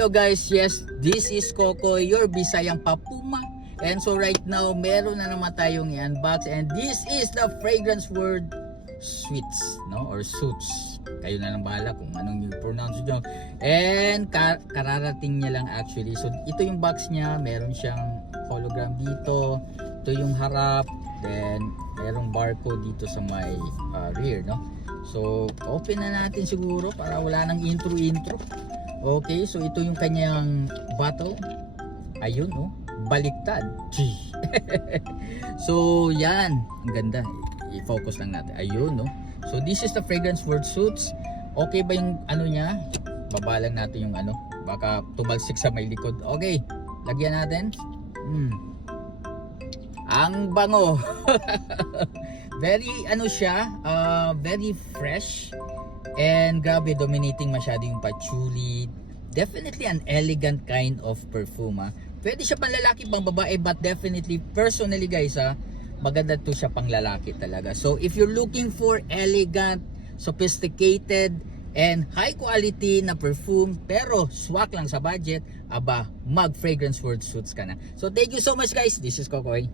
Hello guys, yes, this is Coco, your Bisayang Papuma. And so right now, meron na naman tayong i-unbox. And this is the Fragrance World Sweets, no? Or Suits. Kayo na lang bahala kung anong yung pronounce nyo. And kararating niya lang actually. So ito yung box niya, meron siyang hologram dito. Ito yung harap. Then merong barcode dito sa may rear, no? So open na natin siguro para wala nang intro. Okay, so ito yung kanyang bottle. Ayun, oh, baliktad. So, yan. Ang ganda. I-focus lang natin. Ayun, no. So, this is the Fragrance World Suits. Okay ba yung ano niya? Babalang natin yung ano. Baka tumalsik sa may likod. Okay, lagyan natin. Ang bango. Very, ano siya, very fresh. And grabe, dominating masyado yung patchouli. Definitely an elegant kind of perfume. Pwede siya pang lalaki, pang babae, but definitely, personally guys, maganda to siya pang lalaki talaga. So if you're looking for elegant, sophisticated, and high quality na perfume, pero swak lang sa budget, aba, mag Fragrance World Suits ka na. So thank you so much guys. This is Kokoy.